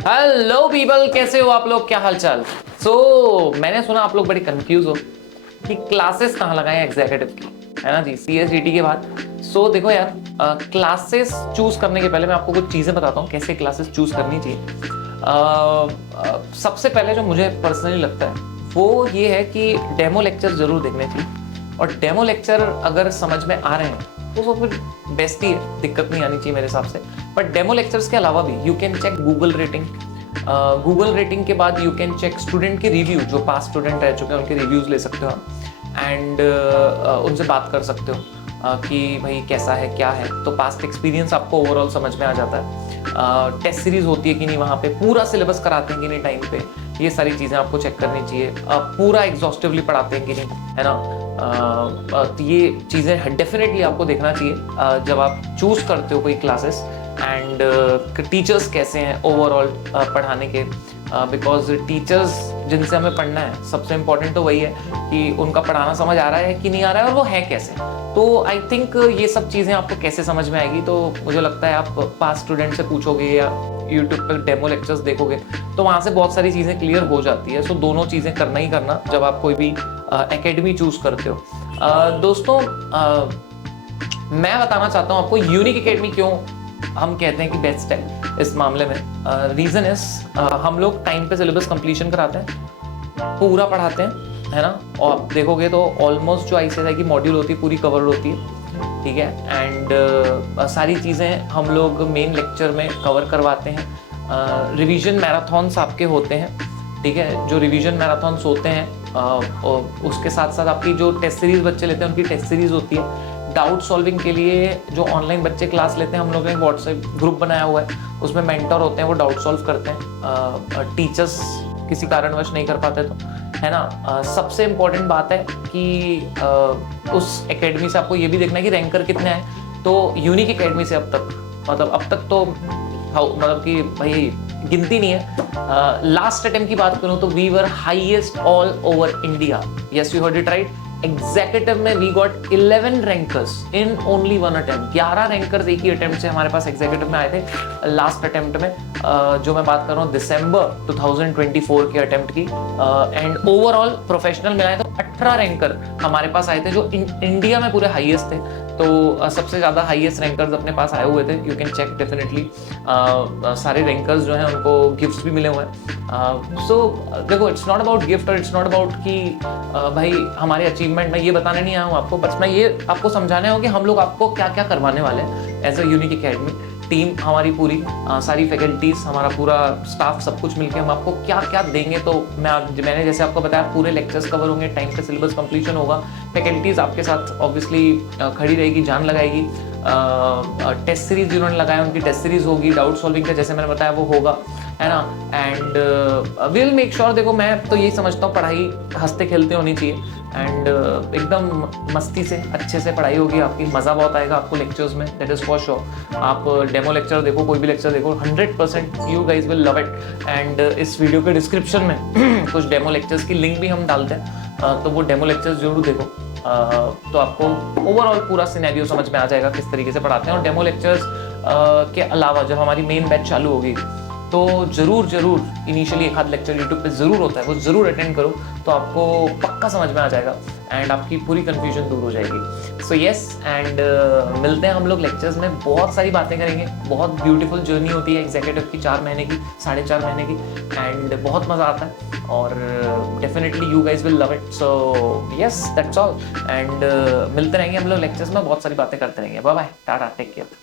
Hello people, कैसे हो आप लोग? क्या हालचाल? मैंने सुना आप लोग बड़े कंफ्यूज हो कि क्लासेस कहाँ लगाएं एग्जीक्यूटिव की, है ना जी, सीएसडीटी के बाद। देखो यार, क्लासेस चूज करने के पहले मैं आपको कुछ चीजें बताता हूँ कैसे क्लासेस चूज करनी चाहिए। सबसे पहले जो मुझे पर्सनली लगता है वो ये है कि डेमो लेक्चर जरूर देखने चाहिए, और डेमो लेक्चर अगर समझ में आ रहे हैं तो वो फिर बेस्ट ही है, दिक्कत नहीं आनी चाहिए मेरे हिसाब से। बट डेमो लेक्चर्स के अलावा भी you can check Google rating. Google rating के बाद यू कैन चेक स्टूडेंट के रिव्यू, जो पास स्टूडेंट रह चुके हैं उनके रिव्यूज ले सकते हो आप, एंड उनसे बात कर सकते हो कि भाई कैसा है क्या है। तो पास्ट एक्सपीरियंस आपको ओवरऑल समझ में आ जाता है। टेस्ट सीरीज होती है कि नहीं वहाँ पे, पूरा सिलेबस कराते हैं कि नहीं टाइम पे, ये सारी चीज़ें आपको चेक करनी चाहिए। पूरा एग्जॉस्टिवली पढ़ाते हैं कि नहीं, है ना। तो ये चीज़ें डेफिनेटली आपको देखना चाहिए जब आप चूज करते हो कोई क्लासेस, एंड टीचर्स कैसे हैं ओवरऑल पढ़ाने के। बिकॉज टीचर्स जिनसे हमें पढ़ना है, सबसे इम्पोर्टेंट तो वही है कि उनका पढ़ाना समझ आ रहा है कि नहीं आ रहा है, और वो है कैसे। तो आई थिंक ये सब चीज़ें आपको कैसे समझ में आएगी, तो मुझे लगता है आप पास स्टूडेंट से पूछोगे या यूट्यूब पर डेमो लेक्चर्स देखोगे तो वहाँ से बहुत सारी चीज़ें क्लियर हो जाती है। दोनों चीज़ें करना ही करना जब आप कोई भी एकेडमी चूज करते हो। दोस्तों, मैं बताना चाहता हूँ आपको यूनिक एकेडमी क्यों हम कहते हैं कि बेस्ट है इस मामले में। रीज़न इज, हम लोग टाइम पे सिलेबस कंप्लीशन कराते हैं, पूरा पढ़ाते हैं, है ना। और आप देखोगे तो ऑलमोस्ट जो आईसीएसआई की मॉड्यूल होती है पूरी कवर्ड होती है, ठीक है। एंड सारी चीज़ें हम लोग मेन लेक्चर में कवर करवाते हैं। रिवीजन मैराथन्स आपके होते हैं, ठीक है। जो रिवीजन मैराथन्स होते हैं उसके साथ साथ आपकी जो टेस्ट सीरीज बच्चे लेते हैं उनकी टेस्ट सीरीज होती है। डाउट सॉल्विंग के लिए जो ऑनलाइन बच्चे क्लास लेते हैं, हम लोग ने व्हाट्सएप ग्रुप बनाया हुआ है, उसमें मेंटर होते हैं, वो डाउट सॉल्व करते हैं। टीचर्स किसी कारणवश नहीं कर पाते तो, है ना। सबसे इम्पोर्टेंट बात है कि उस एकेडमी से आपको ये भी देखना है कि रैंकर कितने आए। तो यूनिक एकेडमी से अब तक तो मतलब कि भाई गिनती नहीं है। लास्ट अटेम्प्ट की बात करूं तो we were highest all over India. Yes, you heard it right. Executive में we got 11 rankers in only one attempt. 11 rankers एक ही अटेम्प्ट से हमारे पास एग्जीक्यूटिव में आए थे लास्ट अटेम्प्ट में। जो मैं बात कर रहा हूँ दिसंबर 2024 के अटेम्प्ट की। एंड ओवरऑल प्रोफेशनल मिलाए तो 18 रैंकर हमारे पास आए थे, जो इंडिया में पूरे हाईएस्ट थे। तो सबसे ज़्यादा हाईएस्ट रैंकर्स अपने पास आए हुए थे। You can check definitely. सारे रैंकर्स जो हैं उनको गिफ्ट्स भी मिले हुए हैं। देखो, इट्स नॉट अबाउट गिफ्ट, और इट्स नॉट अबाउट कि भाई हमारे अचीवमेंट, मैं ये बताने नहीं आया हूँ आपको, बस मैं ये आपको समझाने हूँ कि हम लोग आपको क्या क्या करवाने वाले हैं as a unique academy team. हमारी पूरी सारी फैकल्टीज, हमारा पूरा स्टाफ, सब कुछ मिलके हम आपको क्या क्या देंगे। तो मैंने जैसे आपको बताया, पूरे लेक्चर्स कवर होंगे, टाइम पे सिलेबस कंप्लीशन होगा, फैकल्टीज आपके साथ ऑब्वियसली खड़ी रहेगी, जान लगाएगी। टेस्ट सीरीज जिन्होंने लगाया उनकी टेस्ट सीरीज होगी, डाउट सॉल्विंग का जैसे मैंने बताया वो होगा, है ना। एंड विल मेक श्योर, देखो मैं तो यही समझता हूँ पढ़ाई हंसते खेलते होनी चाहिए, एंड एकदम मस्ती से अच्छे से पढ़ाई होगी आपकी, मज़ा बहुत आएगा आपको लेक्चर्स में, दैट इज़ फॉर श्योर। आप डेमो लेक्चर देखो, कोई भी लेक्चर देखो, 100% you guys will love it. And इस वीडियो के डिस्क्रिप्शन में कुछ डेमो लेक्चर्स की लिंक भी हम डालते हैं, तो वो डेमो लेक्चर्स जरूर देखो। तो आपको ओवरऑल पूरा सिनेरियो समझ में आ जाएगा किस तरीके से पढ़ाते हैं। और डेमो लेक्चर्स के अलावा जब हमारी मेन बैच चालू होगी तो जरूर इनिशियली एक आध लेक्चर यूट्यूब पे ज़रूर होता है, वो ज़रूर अटेंड करो, तो आपको पक्का समझ में आ जाएगा एंड आपकी पूरी कन्फ्यूजन दूर हो जाएगी। सो येस, एंड मिलते हैं हम लोग लेक्चर्स में, बहुत सारी बातें करेंगे। बहुत ब्यूटीफुल जर्नी होती है एग्जीक्यूटिव की, 4 महीने की, 4.5 महीने की, एंड बहुत मज़ा आता है, और definitely you guys will love it. So yes, that's all, and मिलते रहेंगे हम लोग लेक्चर्स में, बहुत सारी बातें करते रहेंगे। Bye bye, tata, take care.